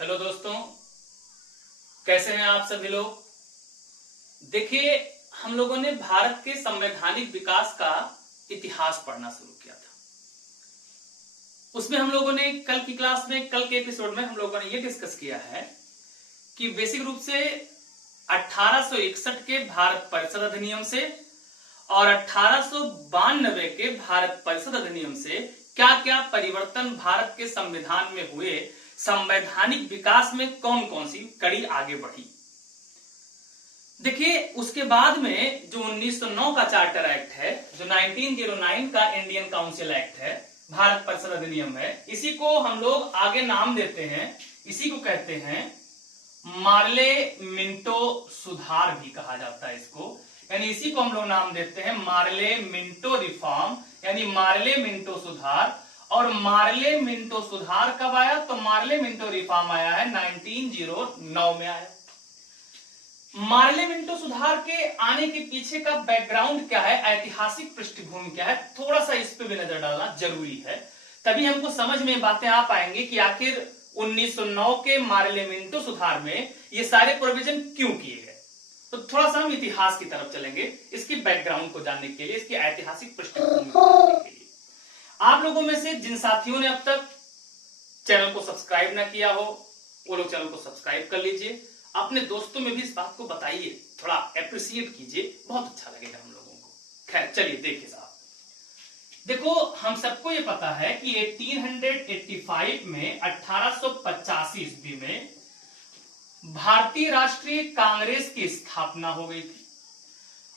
Hello दोस्तों, कैसे हैं आप सभी लोग। देखिए, हम लोगों ने भारत के संवैधानिक विकास का इतिहास पढ़ना शुरू किया था। उसमें हम लोगों ने कल की क्लास में, कल के एपिसोड में हम लोगों ने ये डिस्कस किया है कि बेसिक रूप से 1861 के भारत परिषद अधिनियम से और 1892 के भारत परिषद अधिनियम से क्या क्या परिवर्तन भारत के संविधान में हुए, संवैधानिक विकास में कौन कौन सी कड़ी आगे बढ़ी। देखिए, उसके बाद में जो 1909 का चार्टर एक्ट है, जो 1909 का इंडियन काउंसिल एक्ट है, भारत परिषद अधिनियम है, इसी को हम लोग आगे नाम देते हैं, इसी को कहते हैं मार्ले मिंटो सुधार भी कहा जाता है इसको। यानी इसी को हम लोग नाम देते हैं मार्ले मिंटो रिफॉर्म, यानी मार्ले मिंटो सुधार। और मार्ले मिंटो सुधार कब आया? तो मार्ले मिंटो रिफॉर्म आया है 1909 में आया। मार्ले मिंटो सुधार के आने के पीछे का बैकग्राउंड क्या है, ऐतिहासिक पृष्ठभूमि क्या है, थोड़ा सा इस पे भी नजर डालना जरूरी है। तभी हमको समझ में बातें आ पाएंगे कि आखिर 1909 के मार्ले मिंटो सुधार में ये सारे प्रोविजन क्यों किए गए। तो थोड़ा सा हम इतिहास की तरफ चलेंगे, इसकी बैकग्राउंड को जानने के लिए, इसकी ऐतिहासिक पृष्ठभूमि को जानने के लिए। आप लोगों में से जिन साथियों ने अब तक चैनल को सब्सक्राइब ना किया हो, वो लोग चैनल को सब्सक्राइब कर लीजिए। अपने दोस्तों में भी इस बात को बताइए, थोड़ा अप्रिशिएट कीजिए, बहुत अच्छा लगेगा हम लोगों को। खैर चलिए देखिए साहब, देखो हम सबको ये पता है कि 1885 में 1885 ईस्वी में भारतीय राष्ट्रीय कांग्रेस की स्थापना हो गई थी।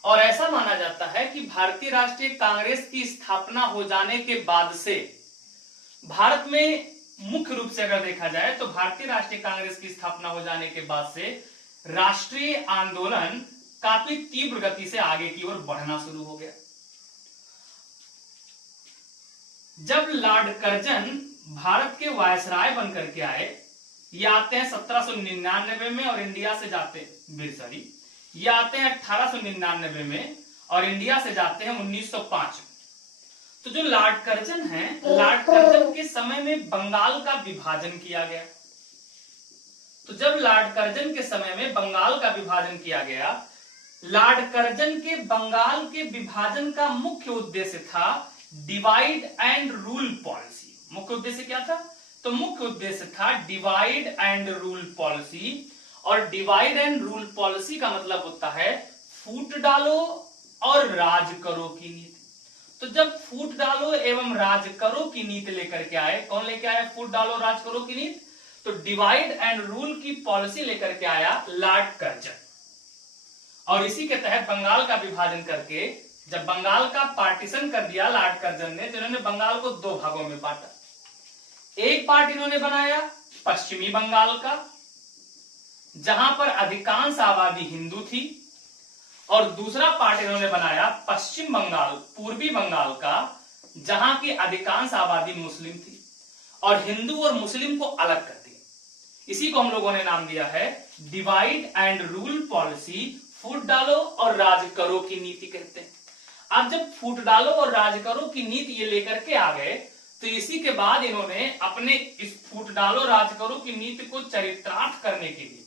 और ऐसा माना जाता है कि भारतीय राष्ट्रीय कांग्रेस की स्थापना हो जाने के बाद से भारत में मुख्य रूप से अगर देखा जाए तो भारतीय राष्ट्रीय कांग्रेस की स्थापना हो जाने के बाद से राष्ट्रीय आंदोलन काफी तीव्र गति से आगे की ओर बढ़ना शुरू हो गया। जब लॉर्ड कर्जन भारत के वायसराय बनकर के आए, ये आते हैं 1799 में और इंडिया से जाते हैं, ये आते हैं 1899 में और इंडिया से जाते हैं 1905 में। तो जो लॉर्ड कर्जन हैं, लॉर्ड कर्जन के समय में बंगाल का विभाजन किया गया। तो जब लॉर्ड कर्जन के समय में बंगाल का विभाजन किया गया, लॉर्ड कर्जन के बंगाल के विभाजन का मुख्य उद्देश्य था डिवाइड एंड रूल पॉलिसी। मुख्य उद्देश्य क्या था? तो मुख्य उद्देश्य था डिवाइड एंड रूल पॉलिसी। और डिवाइड एंड रूल पॉलिसी का मतलब होता है फूट डालो और राज करो की नीति। तो जब फूट डालो एवं राज करो की नीति लेकर के आए, कौन लेके आया फूट डालो राज करो की नीति? तो डिवाइड एंड रूल की पॉलिसी लेकर के आया लॉर्ड कर्जन। और इसी के तहत बंगाल का विभाजन करके, जब बंगाल का पार्टीशन कर दिया लॉर्ड कर्जन ने, तो इन्होंने बंगाल को दो भागों में बांटा। एक पार्ट इन्होंने बनाया पश्चिमी बंगाल का, जहां पर अधिकांश आबादी हिंदू थी, और दूसरा पार्ट इन्होंने बनाया पश्चिम बंगाल, पूर्वी बंगाल का, जहां की अधिकांश आबादी मुस्लिम थी, और हिंदू और मुस्लिम को अलग कर दिया। इसी को हम लोगों ने नाम दिया है डिवाइड एंड रूल पॉलिसी, फूट डालो और राज करो की नीति कहते हैं। अब जब फूट डालो और राज करो की नीति ये लेकर के आ गए, तो इसी के बाद इन्होंने अपने इस फूट डालो राज करो की नीति को चरितार्थ करने के लिए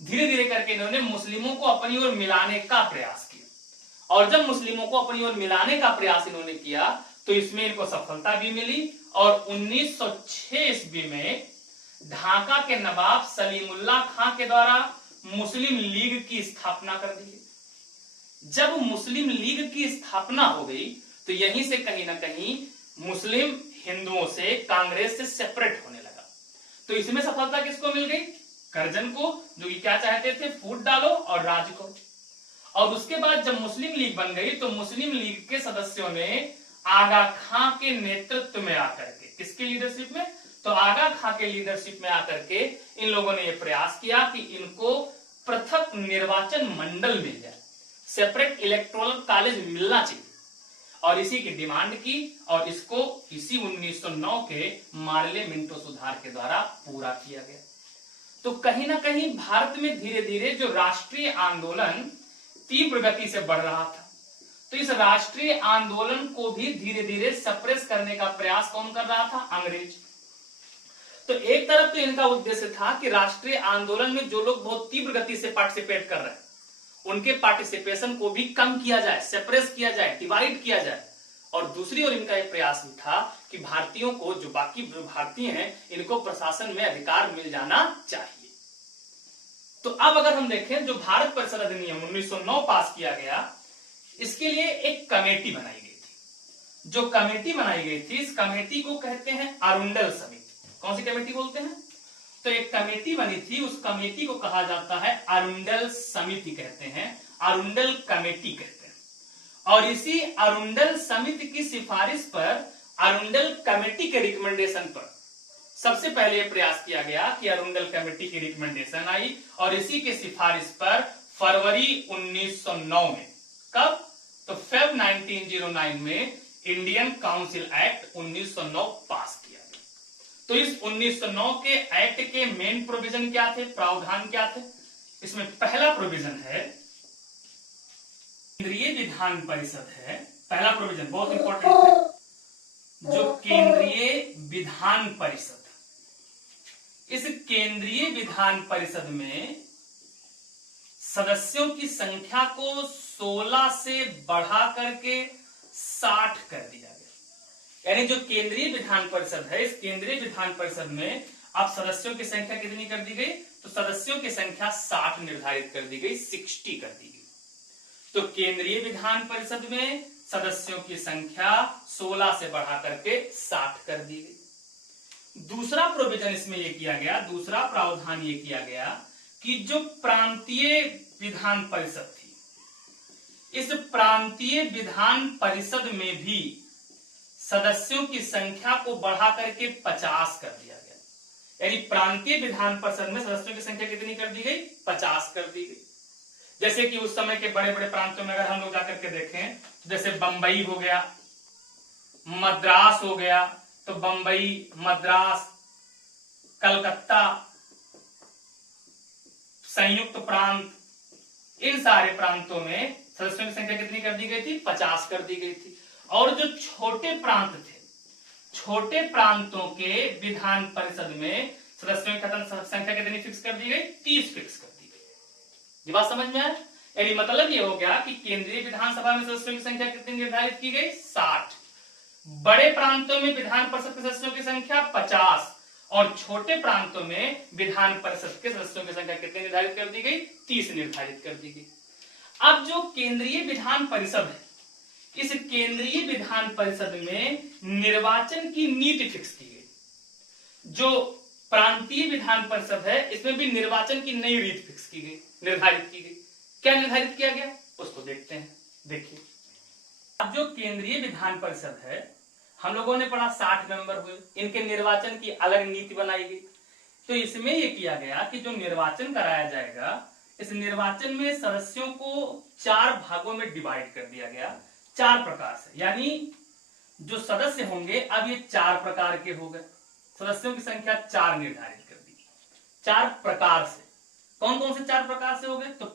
धीरे धीरे करके इन्होंने मुस्लिमों को अपनी ओर मिलाने का प्रयास किया। और जब मुस्लिमों को अपनी ओर मिलाने का प्रयास इन्होंने किया, तो इसमें इनको सफलता भी मिली। और 1906 ईस्वी में ढाका के नवाब सलीमुल्लाह खां के द्वारा मुस्लिम लीग की स्थापना कर दी। जब मुस्लिम लीग की स्थापना हो गई, तो यहीं से कहीं ना कहीं मुस्लिम हिंदुओं से, कांग्रेस से सेपरेट होने लगा। तो इसमें सफलता किसको मिल गई? कर्जन को, जो कि क्या चाहते थे? फूट डालो और राज करो। और उसके बाद जब मुस्लिम लीग बन गई, तो मुस्लिम लीग के सदस्यों ने आगा खां के नेतृत्व में आकर के, किसकी लीडरशिप में? तो आगा खां के लीडरशिप में आकर के इन लोगों ने यह प्रयास किया कि इनको पृथक निर्वाचन मंडल मिल जाए, सेपरेट इलेक्टोरल कॉलेज मिलना चाहिए। और इसी की डिमांड की, और इसको इसी 1909 के मार्ले मिंटो सुधार के द्वारा पूरा किया गया। तो कहीं ना कहीं भारत में धीरे धीरे जो राष्ट्रीय आंदोलन तीव्र गति से बढ़ रहा था, तो इस राष्ट्रीय आंदोलन को भी धीरे धीरे सप्रेस करने का प्रयास कौन कर रहा था? अंग्रेज। तो एक तरफ तो इनका उद्देश्य था कि राष्ट्रीय आंदोलन में जो लोग बहुत तीव्र गति से पार्टिसिपेट कर रहे हैं उनके पार्टिसिपेशन को भी कम किया जाए, सेपरेट किया जाए, डिवाइड किया जाए। और दूसरी ओर इनका यह प्रयास भी था कि भारतीयों को, जो बाकी भारतीय हैं, इनको प्रशासन में अधिकार मिल जाना चाहिए। तो अब अगर हम देखें, जो भारत परिषद अधिनियम 1909 पास किया गया, इसके लिए एक कमेटी बनाई गई थी। जो कमेटी बनाई गई थी, इस कमेटी को कहते हैं अरुंडल समिति। कौन सी कमेटी बोलते हैं? तो एक कमेटी बनी थी, उस कमेटी को कहा जाता है अरुंडल समिति कहते हैं, अरुंडल कमेटी कहते हैं। और इसी अरुंडल समिति की सिफारिश पर, अरुंडल कमेटी के रिकमेंडेशन पर सबसे पहले यह प्रयास किया गया कि अरुंडल कमेटी की रिकमेंडेशन आई, और इसी के सिफारिश पर फरवरी 1909 में, कब? तो फेब 1909 में इंडियन काउंसिल एक्ट 1909 पास किया गया। तो इस 1909 के एक्ट के मेन प्रोविजन क्या थे, प्रावधान क्या थे? इसमें पहला प्रोविजन है केंद्रीय विधान परिषद है। पहला प्रोविजन बहुत इंपॉर्टेंट है, जो केंद्रीय विधान परिषद, इस केंद्रीय विधान परिषद में सदस्यों की संख्या को 16 से बढ़ा करके 60 कर दिया गया। यानी जो केंद्रीय विधान परिषद है, इस केंद्रीय विधान परिषद में अब सदस्यों की संख्या कितनी कर दी गई? तो सदस्यों की संख्या 60 निर्धारित कर दी गई, 60 कर दी गई। तो केंद्रीय विधान परिषद में सदस्यों की संख्या 16 से बढ़ा करके 60 कर दी गई। दूसरा प्रोविजन इसमें यह किया गया, दूसरा प्रावधान यह किया गया कि जो प्रांतीय विधान परिषद थी, इस प्रांतीय विधान परिषद में भी सदस्यों की संख्या को बढ़ा करके 50 कर दिया गया। यानी प्रांतीय विधान परिषद में सदस्यों की संख्या कितनी कर दी गई? 50 कर दी गई। जैसे कि उस समय के बड़े बड़े प्रांतों में अगर हम लोग जाकर के देखें, जैसे बंबई हो गया, मद्रास हो गया, तो बंबई, मद्रास, कलकत्ता, संयुक्त प्रांत, इन सारे प्रांतों में सदस्यों की संख्या कितनी कर दी गई थी? 50 कर दी गई थी। और जो छोटे प्रांत थे, छोटे प्रांतों के विधान परिषद में सदस्यों की संख्या कितनी फिक्स कर दी गई? 30 फिक्स कर दी गई। ये बात समझ में आया? यानी मतलब ये हो गया कि केंद्रीय विधानसभा में सदस्यों की संख्या कितनी निर्धारित की गई? 60। बड़े प्रांतों में विधान परिषद के सदस्यों की संख्या 50, और छोटे प्रांतों में विधान परिषद के सदस्यों की संख्या कितनी निर्धारित कर दी गई? 30 निर्धारित कर दी गई। अब जो केंद्रीय विधान परिषद है, इस केंद्रीय विधान परिषद में निर्वाचन की नीति फिक्स की गई। जो प्रांतीय विधान परिषद है, इसमें भी निर्वाचन की नई रीत फिक्स की गई, निर्धारित की गई। क्या निर्धारित किया गया उसको देखते हैं। देखिए, अब जो केंद्रीय विधान परिषद है, हम लोगों ने पढ़ा 60 मेंबर हुए, इनके निर्वाचन की अलग नीति बनाई गई। तो इसमें यह किया गया कि जो निर्वाचन कराया जाएगा, इस निर्वाचन में सदस्यों को 4 भागों में डिवाइड कर दिया गया, 4 प्रकार से। यानी जो सदस्य होंगे अब ये 4 प्रकार के हो गए, सदस्यों की संख्या 4 निर्धारित कर दी, 4 प्रकार से। कौन कौन से 4 प्रकार से हो गए? तो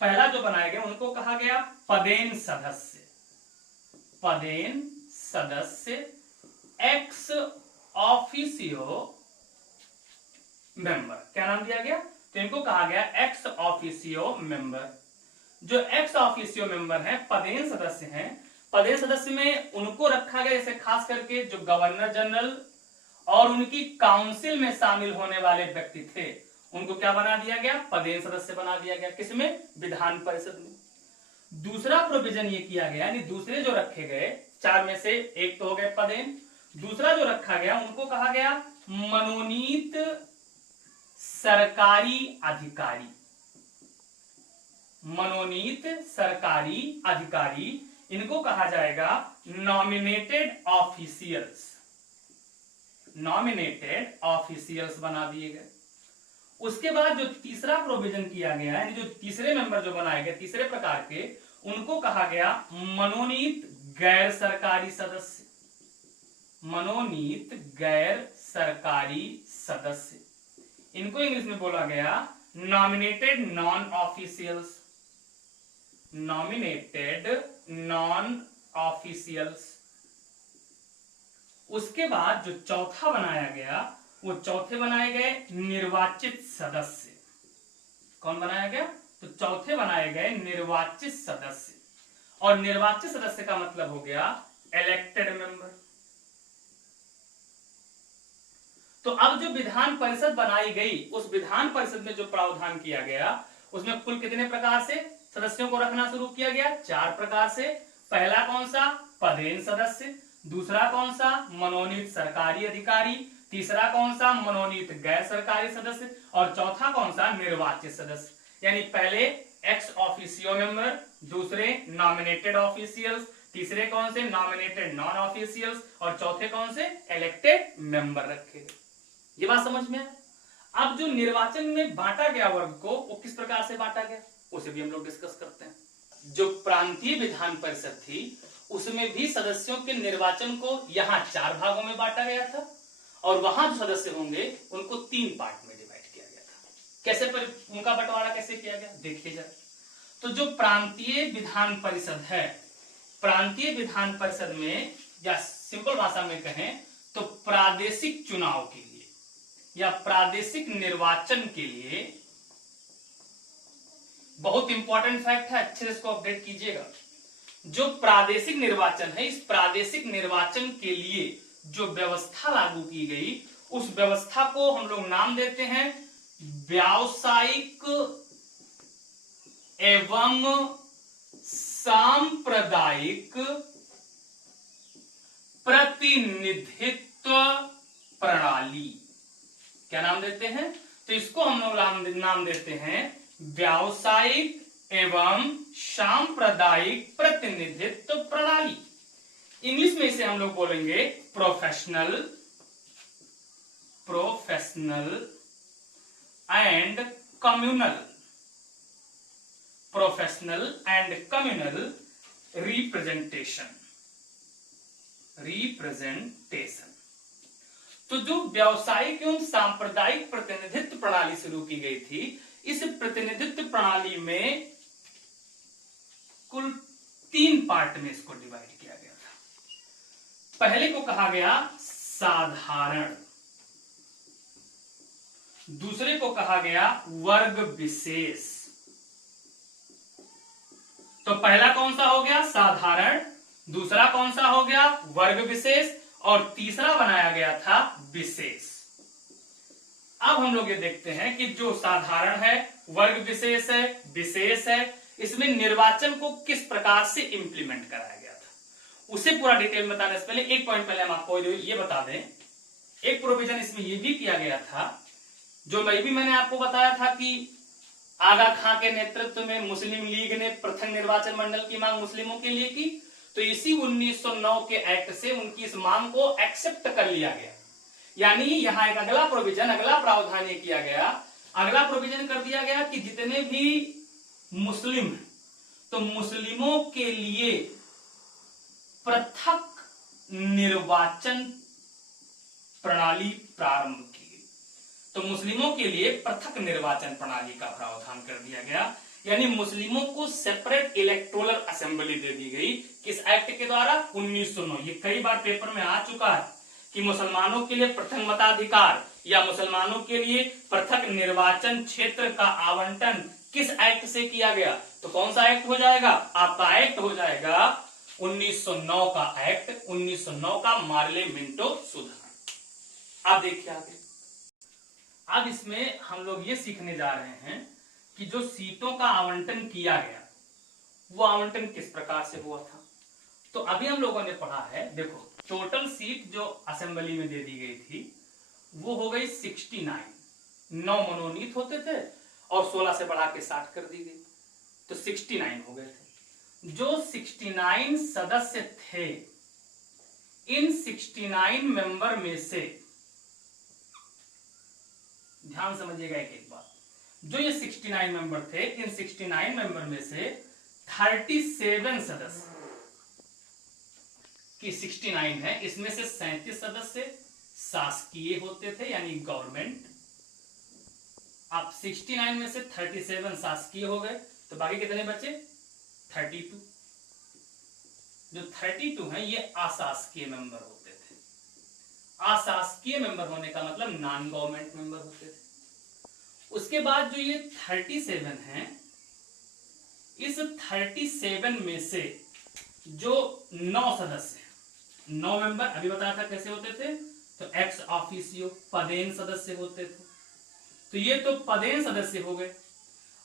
पहला जो बनाए गए उनको कहा गया पदेन सदस्य। पदेन सदस्य एक्स ऑफिसियो मेंबर। क्या नाम दिया गया? तो इनको कहा गया एक्स ऑफिसियो मेंबर। जो एक्स ऑफिसियो मेंबर हैं, पदेन सदस्य हैं, पदेन सदस्य में उनको रखा गया जैसे खास करके जो गवर्नर जनरल और उनकी काउंसिल में शामिल होने वाले व्यक्ति थे, उनको क्या बना दिया गया? पदेन सदस्य बना दिया गया। किसमें? विधान परिषद में। दूसरा प्रोविजन ये किया गया, यानी दूसरे जो रखे गए 4 में से एक तो हो गए पदेन, दूसरा जो रखा गया उनको कहा गया मनोनीत सरकारी अधिकारी। मनोनीत सरकारी अधिकारी, इनको कहा जाएगा नॉमिनेटेड ऑफिशियल्स। नॉमिनेटेड ऑफिशियल्स बना दिए गए। उसके बाद जो तीसरा प्रोविजन किया गया, यानी जो तीसरे मेंबर जो बनाए गए तीसरे प्रकार के, उनको कहा गया मनोनीत गैर सरकारी सदस्य। मनोनीत गैर सरकारी सदस्य, इनको इंग्लिश में बोला गया nominated non officials. Nominated non officials. उसके बाद जो चौथा बनाया गया, वो चौथे बनाए गए निर्वाचित सदस्य। कौन बनाया गया? तो चौथे बनाए गए निर्वाचित सदस्य। और निर्वाचित सदस्य का मतलब हो गया इलेक्टेड मेंबर। तो अब जो विधान परिषद बनाई गई, उस विधान परिषद में जो प्रावधान किया गया, उसमें कुल कितने प्रकार से सदस्यों को रखना शुरू किया गया? 4 प्रकार से। पहला कौन सा? पदेन सदस्य। दूसरा कौन सा? मनोनीत सरकारी अधिकारी। तीसरा कौन सा? मनोनीत गैर सरकारी सदस्य। और चौथा कौन सा? निर्वाचित सदस्य। यानी पहले एक्स ऑफिसियो मेंबर, दूसरे नॉमिनेटेड ऑफिशियल्स, तीसरे कौन से? नॉमिनेटेड नॉन ऑफिशियल्स, और चौथे कौन से? इलेक्टेड मेंबर रखे गए। ये बात समझ में आया? अब जो निर्वाचन में बांटा गया वर्ग को, वो किस प्रकार से बांटा गया, उसे भी हम लोग डिस्कस करते हैं। जो प्रांतीय विधान परिषद थी, उसमें भी सदस्यों के निर्वाचन को यहाँ 4 भागों में बांटा गया था, और वहां जो सदस्य होंगे उनको 3 पार्ट में डिवाइड किया गया था। कैसे उनका बंटवारा कैसे किया गया, देखिए जरा। तो जो प्रांतीय विधान परिषद है, प्रांतीय विधान परिषद में, या सिंपल भाषा में कहें तो प्रादेशिक चुनाव के लिए या प्रादेशिक निर्वाचन के लिए, बहुत इंपॉर्टेंट फैक्ट है, अच्छे से इसको अपडेट कीजिएगा। जो प्रादेशिक निर्वाचन है, इस प्रादेशिक निर्वाचन के लिए जो व्यवस्था लागू की गई, उस व्यवस्था को हम लोग नाम देते हैं व्यावसायिक एवं सांप्रदायिक प्रतिनिधित्व प्रणाली। क्या नाम देते हैं? तो इसको हम लोग नाम देते हैं व्यावसायिक एवं सांप्रदायिक प्रतिनिधित्व प्रणाली। इंग्लिश में इसे हम लोग बोलेंगे professional and communal, professional and communal representation. तो जो व्यावसायिक एवं सांप्रदायिक प्रतिनिधित्व प्रणाली शुरू की गई थी, इस प्रतिनिधित्व प्रणाली में कुल 3 पार्ट में इसको डिवाइड किया गया था। पहले को कहा गया साधारण, दूसरे को कहा गया वर्ग विशेष। तो पहला कौन सा हो गया? साधारण, दूसरा कौन सा हो गया? वर्ग विशेष, और तीसरा बनाया गया था विशेष। अब हम लोग ये देखते हैं कि जो साधारण है, वर्ग विशेष है, विशेष है, इसमें निर्वाचन को किस प्रकार से इंप्लीमेंट कराया गया था, उसे पूरा डिटेल बताने से पहले एक पॉइंट पहले हम आपको ये बता दें। एक प्रोविजन इसमें यह भी किया गया था, जो मैंने आपको बताया था कि आगा खां के नेतृत्व में मुस्लिम लीग ने प्रथम निर्वाचन मंडल की मांग मुस्लिमों के लिए की। तो इसी 1909 के एक्ट से उनकी इस मांग को एक्सेप्ट कर लिया गया। यानी यहां एक अगला प्रोविजन, अगला प्रावधान ये किया गया, अगला प्रोविजन कर दिया गया कि जितने भी मुस्लिम हैं, तो मुस्लिमों के लिए पृथक निर्वाचन प्रणाली प्रारंभ की गई। तो मुस्लिमों के लिए पृथक निर्वाचन प्रणाली का प्रावधान कर दिया गया। यानी मुस्लिमों को सेपरेट इलेक्टोरल असेंबली दे दी गई। किस एक्ट के द्वारा? 1909। ये कई बार पेपर में आ चुका है कि मुसलमानों के लिए पृथक मताधिकार या मुसलमानों के लिए पृथक निर्वाचन क्षेत्र का आवंटन किस एक्ट से किया गया। तो कौन सा एक्ट हो जाएगा? आपका एक्ट हो जाएगा 1909 का एक्ट, 1909 का मार्ले मिंटो सुधार। आप देखिए आगे। अब इसमें हम लोग ये सीखने जा रहे हैं कि जो सीटों का आवंटन किया गया, वो आवंटन किस प्रकार से हुआ था। तो अभी हम लोगों ने पढ़ा है, देखो टोटल सीट जो असेंबली में दे दी गई थी वो हो गई 69। 9 मनोनीत होते थे और 16 से बढ़ा के 60 कर दी गई, तो 69 हो गए थे। जो 69 सदस्य थे, इन 69 मेंबर में से, ध्यान समझिएगा एक बात, जो ये 69 मेंबर थे, इन 69 मेंबर में से 37 सदस्य की 69 है, इसमें से 37 सदस्य शासकीय होते थे यानी गवर्नमेंट। अब 69 में से 37 शासकीय हो गए, तो बाकी कितने बचे? 32। जो 32 हैं ये अशासकीय मेंबर होते थे। अशासकीय मेंबर होने का मतलब नॉन गवर्नमेंट मेंबर होते थे। उसके बाद जो ये 37 है, इस 37 में से जो 9 सदस्य हैं, 9 मेंबर अभी बताया था कैसे होते थे, तो एक्स ऑफिसियो पदेन सदस्य होते थे। तो ये तो पदेन सदस्य हो गए,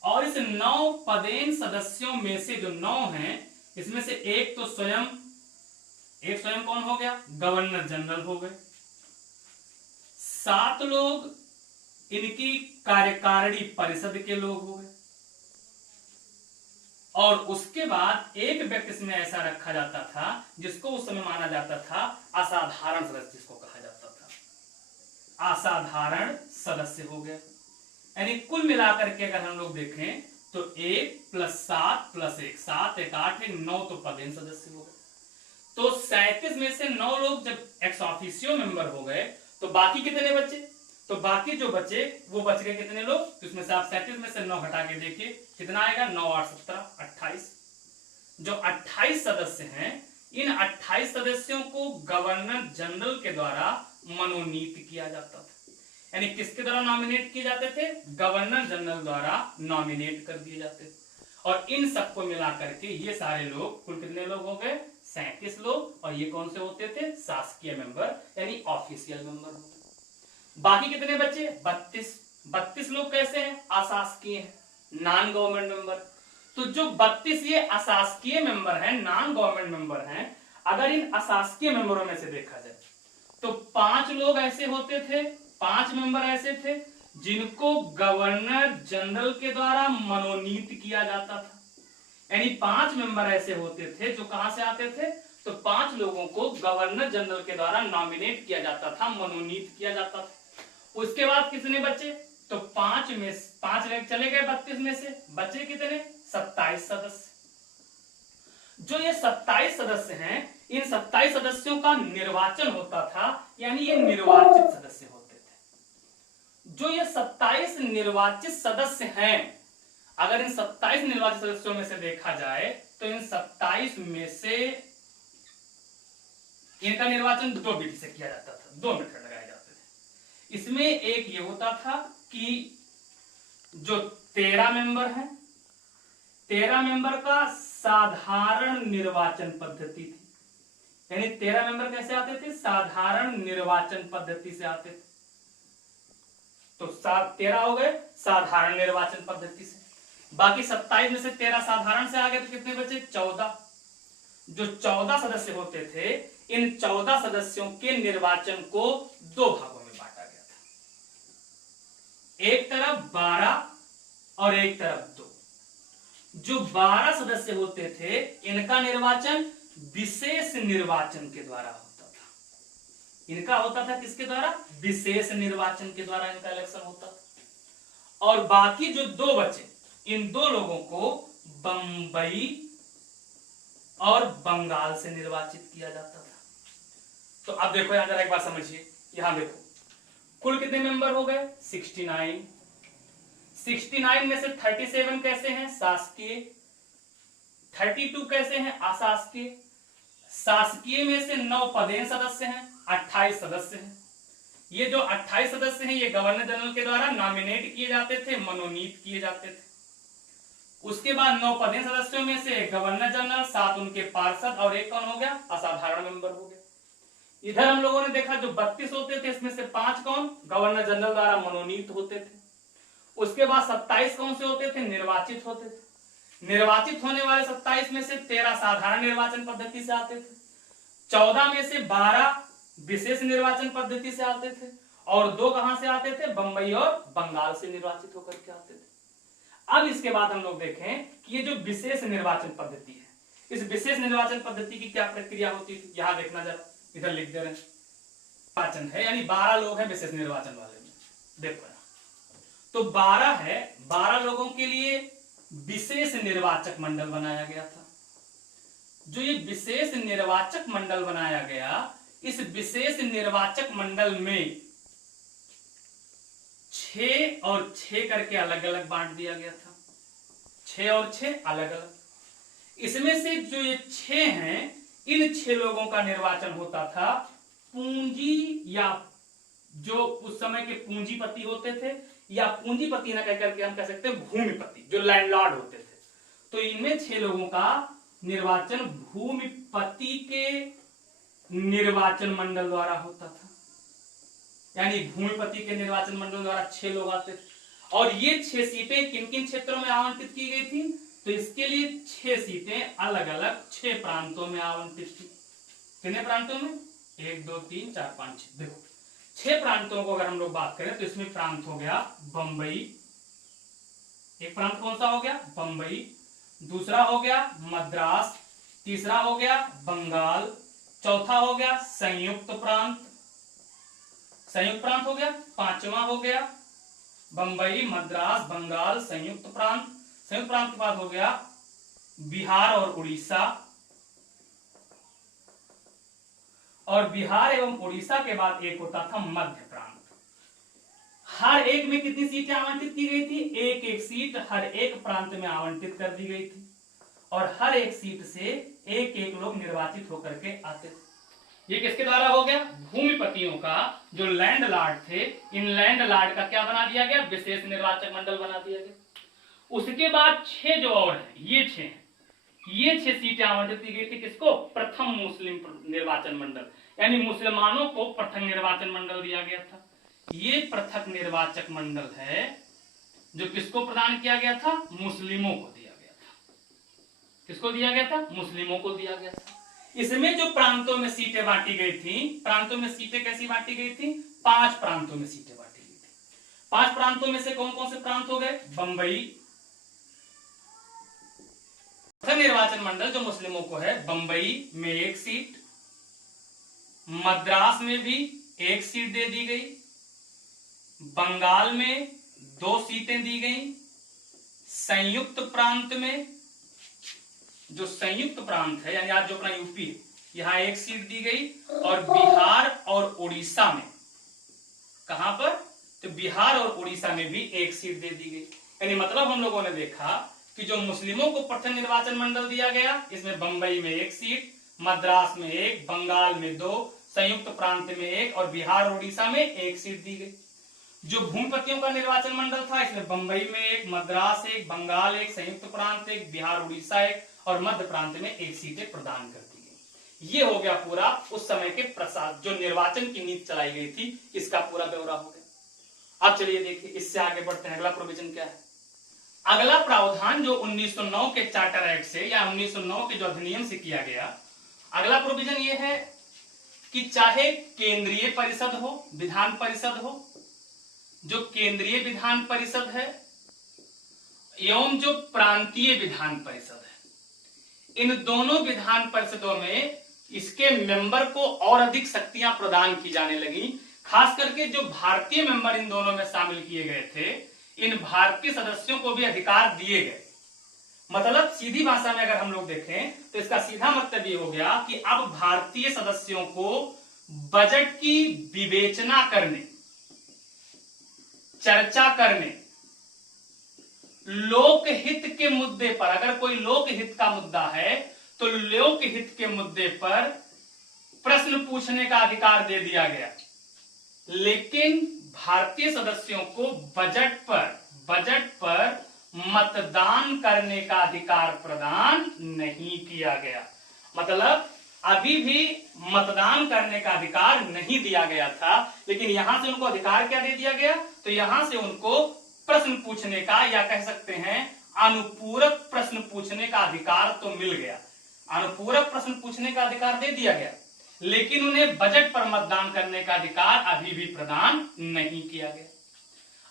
और इस 9 पदेन सदस्यों में से जो 9 हैं, इसमें से एक स्वयं कौन हो गया, गवर्नर जनरल हो गए। 7 लोग इनकी कार्यकारिणी परिषद के लोग हो गए, और उसके बाद एक व्यक्ति इसमें ऐसा रखा जाता था जिसको उस समय माना जाता था असाधारण सदस्य, जिसको कहा जाता था असाधारण सदस्य हो गए। यानी कुल मिलाकर के अगर हम लोग देखें तो 1 + 7 + 1, 7 1 8 1 9 तो पदेन सदस्य हो गए। तो 37 में से 9 लोग जब एक्स ऑफिसियो मेंबर हो गए, तो बाकी कितने बचे, तो बाकी जो बचे वो बच गए कितने लोग, तो इसमें से आप 37 में से 9 हटा के देखिए कितना आएगा, 9 8 17 28। जो 28 सदस्य हैं, इन 28 सदस्यों को गवर्नर जनरल के द्वारा मनोनीत किया जाता था। यानी किसके द्वारा नॉमिनेट किए जाते थे, गवर्नर जनरल द्वारा नॉमिनेट कर दिए जाते थे। और इन सबको मिला करके ये सारे लोग कुल कितने लोग हो गए, 37 लोग, और ये कौन से होते थे, शासकीय मेंबर यानी ऑफिशियल मेंबर हो गए। बाकी कितने बचे, 32 लोग कैसे हैं, अशासकीय हैं, नॉन गवर्नमेंट मेंबर। तो जो 32 ये अशासकीय मेंबर हैं, नॉन गवर्नमेंट मेंबर हैं, अगर इन अशासकीय मेंबरों में से देखा जाए तो 5 लोग ऐसे होते थे, 5 मेंबर ऐसे थे जिनको गवर्नर जनरल के द्वारा मनोनीत किया जाता था। यानी 5 मेंबर ऐसे होते थे जो कहां से आते थे, तो 5 लोगों को गवर्नर जनरल के द्वारा नॉमिनेट किया जाता था, मनोनीत किया जाता था। उसके बाद कितने बचे, तो 5 चले गए, 32 में से बचे कितने, 27 सदस्य। जो ये 27 सदस्य हैं, इन 27 सदस्यों का निर्वाचन होता था, यानी ये निर्वाचित सदस्य होते थे। जो ये 27 निर्वाचित सदस्य हैं, अगर इन 27 निर्वाचित सदस्यों में से देखा जाए तो इन 27 में से इनका निर्वाचन 2 विधि से किया जाता था, 2 मेथड लगाए जाते थे। इसमें एक ये होता था कि जो 13 मेंबर हैं, 13 मेंबर का साधारण निर्वाचन पद्धति थी। यानी 13 मेंबर कैसे आते थे, साधारण निर्वाचन पद्धति से आते थे। तो 13 हो गए साधारण निर्वाचन पद्धति से। बाकी 27 में से 13 साधारण से आ गए तो कितने बचे, 14। जो 14 सदस्य होते थे, इन 14 सदस्यों के निर्वाचन को 2 भागों में बांटा गया था, एक तरफ 12 और एक तरफ 2। जो 12 सदस्य होते थे, इनका निर्वाचन विशेष निर्वाचन के द्वारा होता था। इनका होता था किसके द्वारा, विशेष निर्वाचन के द्वारा इनका इलेक्शन होता था। और बाकी जो 2 बचे, इन 2 लोगों को बंबई और बंगाल से निर्वाचित किया जाता था। तो अब देखो यहां जरा एक बात समझिए, यहां देखो कुल कितने मेंबर हो गए, 69। 69 में से 37 कैसे हैं, शासकीय, 32 कैसे हैं, अशासकीय। शासकीय में से 9 पदेन सदस्य हैं, 28 सदस्य हैं। ये जो 28 सदस्य हैं, ये गवर्नर जनरल के द्वारा नॉमिनेट किए जाते थे, मनोनीत किए जाते थे। उसके बाद 9 पदेन सदस्यों में से गवर्नर जनरल, 7 उनके पार्षद, और एक कौन हो गया, असाधारण मेंबर हो गया। इधर हम लोगों ने देखा जो 32 होते थे, इसमें से 5 कौन, गवर्नर जनरल द्वारा मनोनीत होते थे। उसके बाद 27 कौन से होते थे, निर्वाचित होते थे। निर्वाचित होने वाले 27 में से 13 साधारण निर्वाचन पद्धति से आते थे, 14 में से 12 विशेष निर्वाचन पद्धति से आते थे, और 2 कहां से आते थे, बंबई और बंगाल से निर्वाचित होकर के आते थे। अब इसके बाद हम लोग देखें कि ये जो विशेष निर्वाचन पद्धति है, इस विशेष निर्वाचन पद्धति की क्या प्रक्रिया होती थी, यहां देखना जरा, इधर लिख दे रहे हैं, निर्वाचन है, यानी 12 लोग हैं विशेष निर्वाचन वाले में, देखो तो 12 है, 12 लोगों के लिए विशेष निर्वाचक मंडल बनाया गया था। जो ये विशेष निर्वाचक मंडल बनाया गया, इस विशेष निर्वाचक मंडल में 6 और 6 करके अलग अलग बांट दिया गया था, 6 और 6 अलग अलग। इसमें से जो ये 6 हैं, इन 6 लोगों का निर्वाचन होता था पूंजी या जो उस समय के पूंजीपति होते थे, या पूंजीपति ना कहकर के हम कह सकते हैं भूमिपति, जो लैंडलॉर्ड होते थे। तो इनमें 6 लोगों का निर्वाचन भूमिपति के निर्वाचन मंडल द्वारा होता था, यानी भूमिपति के निर्वाचन मंडल द्वारा 6 लोग आते थे। और ये 6 सीटें किन किन क्षेत्रों में आवंटित की गई थी? तो इसके लिए 6 सीटें अलग अलग 6 प्रांतों में आवंटित थी। कितने प्रांतों में? 1 2 3 4 5 6। देखो 6 प्रांतों को अगर हम लोग बात करें तो इसमें प्रांत हो गया बंबई, एक प्रांत कौन सा हो गया? बंबई। दूसरा हो गया मद्रास, तीसरा हो गया बंगाल, चौथा हो गया संयुक्त प्रांत, संयुक्त प्रांत हो गया, पांचवा हो गया बंबई, मद्रास, बंगाल, संयुक्त प्रांत। संयुक्त प्रांत के बाद हो गया बिहार और उड़ीसा, और बिहार एवं उड़ीसा के बाद एक होता था मध्य प्रांत। हर एक में कितनी सीटें आवंटित की गई थी? एक एक सीट हर एक प्रांत में आवंटित कर दी गई थी, और हर एक सीट से एक एक लोग निर्वाचित होकर के आते थे। ये किसके द्वारा हो गया? भूमिपतियों का, जो लैंड लॉर्ड थे, इन लैंड लॉर्ड का क्या बना दिया गया? विशेष निर्वाचक मंडल बना दिया गया। उसके बाद 6 जो और है, ये 6 हैं, ये 6 सीटें आवंटित की गई थी किसको? प्रथम मुस्लिम निर्वाचन मंडल, यानी मुसलमानों को पृथक निर्वाचन मंडल दिया गया था। ये पृथक निर्वाचक मंडल है जो किसको प्रदान किया गया था? मुस्लिमों को दिया गया था। किसको दिया गया था? मुस्लिमों को दिया गया था। इसमें जो प्रांतों में सीटें बांटी गई थी, प्रांतों में सीटें कैसी बांटी गई थी? 5 प्रांतों में सीटें बांटी गई थी। 5 प्रांतों में से कौन कौन से प्रांत हो गए? बंबई, प्रथम निर्वाचन मंडल जो मुस्लिमों को है, बंबई में 1 सीट, मद्रास में भी 1 सीट दे दी गई, बंगाल में 2 सीटें दी गई, संयुक्त प्रांत में, जो संयुक्त प्रांत है यानी आज जो अपना यूपी है, यहां 1 सीट दी गई, और बिहार और उड़ीसा में, कहां पर? तो बिहार और उड़ीसा में भी 1 सीट दे दी गई। यानी मतलब हम लोगों ने देखा कि जो मुस्लिमों को प्रथम निर्वाचन मंडल दिया गया, इसमें बंबई में 1 सीट, मद्रास में 1, बंगाल में 2, संयुक्त प्रांत में 1, और बिहार और उड़ीसा में 1 सीट दी गई। जो भूमिपतियों का निर्वाचन मंडल था, इसमें बंबई में 1, मद्रास 1, बंगाल 1, संयुक्त प्रांत 1, बिहार उड़ीसा 1, और मध्य प्रांत में 1 सीटें प्रदान कर दी गई। ये हो गया पूरा उस समय के प्रसाद जो निर्वाचन की नीति चलाई गई थी, इसका पूरा ब्यौरा हो गया। अब चलिए देखिए, इससे आगे बढ़ते हैं। अगला प्रोविजन क्या है? अगला प्रावधान जो 1909 के चार्टर एक्ट से या 1909 के जो अधिनियम से किया गया, अगला प्रोविजन ये है कि चाहे केंद्रीय परिषद हो, विधान परिषद हो, जो केंद्रीय विधान परिषद है एवं जो प्रांतीय विधान परिषद है, इन दोनों विधान परिषदों में इसके मेंबर को और अधिक शक्तियां प्रदान की जाने लगी। खास करके जो भारतीय मेंबर इन दोनों में शामिल किए गए थे, इन भारतीय सदस्यों को भी अधिकार दिए गए। मतलब सीधी भाषा में अगर हम लोग देखें तो इसका सीधा मतलब ये हो गया कि अब भारतीय सदस्यों को बजट की विवेचना करने, चर्चा करने, लोकहित के मुद्दे पर, अगर कोई लोकहित का मुद्दा है तो लोकहित के मुद्दे पर प्रश्न पूछने का अधिकार दे दिया गया। लेकिन भारतीय सदस्यों को बजट पर मतदान करने का अधिकार प्रदान नहीं किया गया। मतलब अभी भी मतदान करने का अधिकार नहीं दिया गया था, लेकिन यहां से उनको अधिकार क्या दे दिया गया? तो यहां से उनको प्रश्न पूछने का, या कह सकते हैं अनुपूरक प्रश्न पूछने का अधिकार तो मिल गया। अनुपूरक प्रश्न पूछने का अधिकार दे दिया गया, लेकिन उन्हें बजट पर मतदान करने का अधिकार अभी भी प्रदान नहीं किया गया।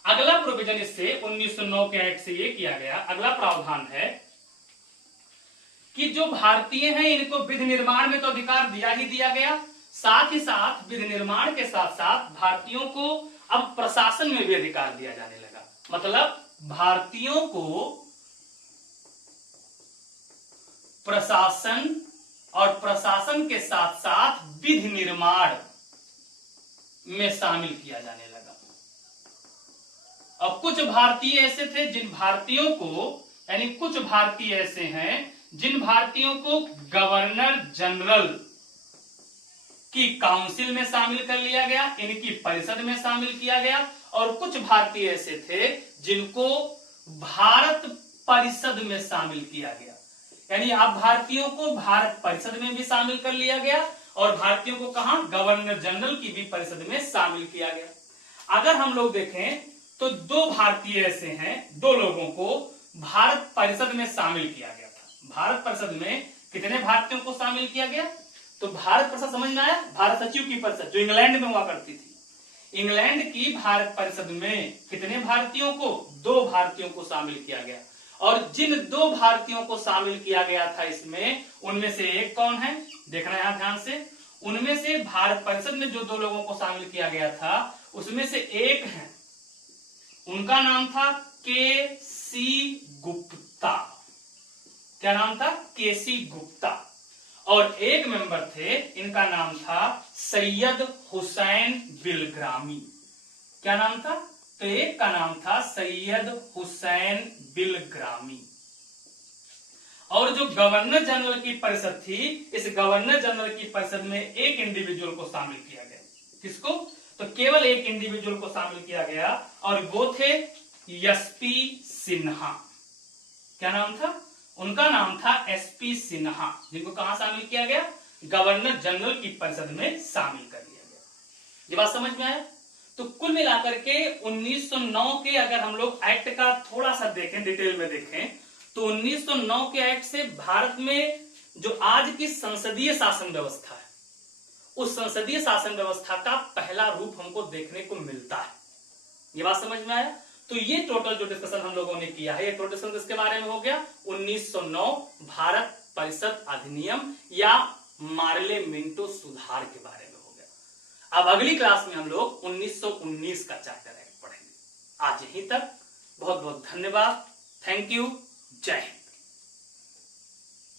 अगला प्रोविजन इससे 1909 के एक्ट से ये किया गया, अगला प्रावधान है कि जो भारतीय हैं इनको विधि निर्माण में तो अधिकार दिया ही दिया गया, साथ ही साथ विधि निर्माण के साथ साथ भारतीयों को अब प्रशासन में भी अधिकार दिया जाने लगा। मतलब भारतीयों को प्रशासन और प्रशासन के साथ साथ विधि निर्माण में शामिल किया जाने लगा। अब कुछ भारतीय ऐसे थे जिन भारतीयों को, यानी कुछ भारतीय ऐसे हैं जिन भारतीयों को गवर्नर जनरल की काउंसिल में शामिल कर लिया गया, इनकी परिषद में शामिल किया गया, और कुछ भारतीय ऐसे थे जिनको भारत परिषद में शामिल किया गया। यानी आप भारतीयों को भारत परिषद में भी शामिल कर लिया गया और भारतीयों को कहां, गवर्नर जनरल की भी परिषद में शामिल किया गया। अगर हम लोग देखें तो दो भारतीय ऐसे हैं, दो लोगों को भारत परिषद में शामिल किया गया था। भारत परिषद में कितने भारतीयों को शामिल किया गया? तो भारत परिषद समझ में आया, भारत सचिव की परिषद जो इंग्लैंड में हुआ करती थी, इंग्लैंड की भारत परिषद में कितने भारतीयों को, दो भारतीयों को शामिल किया गया। और जिन दो भारतीयों को शामिल किया गया था इसमें, उनमें से एक कौन है, देखना यहां ध्यान से, उनमें से भारत परिषद में जो दो लोगों को शामिल किया गया था उसमें से एक है, उनका नाम था के.सी. गुप्ता। क्या नाम था? के.सी. गुप्ता। और एक मेंबर थे, इनका नाम था सैयद हुसैन बिलग्रामी। क्या नाम था? तो एक का नाम था सैयद हुसैन बिलग्रामी। और जो गवर्नर जनरल की परिषद थी, इस गवर्नर जनरल की परिषद में एक इंडिविजुअल को शामिल किया गया। किसको? तो केवल एक इंडिविजुअल को शामिल किया गया और वो थे एस.पी. सिन्हा। क्या नाम था? उनका नाम था एस.पी. सिन्हा, जिनको कहां शामिल किया गया? गवर्नर जनरल की परिषद में शामिल कर लिया गया। ये बात समझ में आया? तो कुल मिलाकर के 1909 के अगर हम लोग एक्ट का थोड़ा सा देखें, डिटेल में देखें, तो 1909 के एक्ट से भारत में जो आज की संसदीय शासन व्यवस्था है, उस संसदीय शासन व्यवस्था का पहला रूप हमको देखने को मिलता है। ये बात समझ में आया? तो ये टोटल जो डिस्कशन हम लोगों ने किया है, ये टोटल डिस्कशन किसके बारे में हो गया? 1909 भारत परिषद अधिनियम या मार्ले मिंटो सुधार के बारे में हो गया। अब अगली क्लास में हम लोग 1919 का चैप्टर पढ़ेंगे। आज यहीं तक, बहुत बहुत धन्यवाद। Thank you. जय हिंद।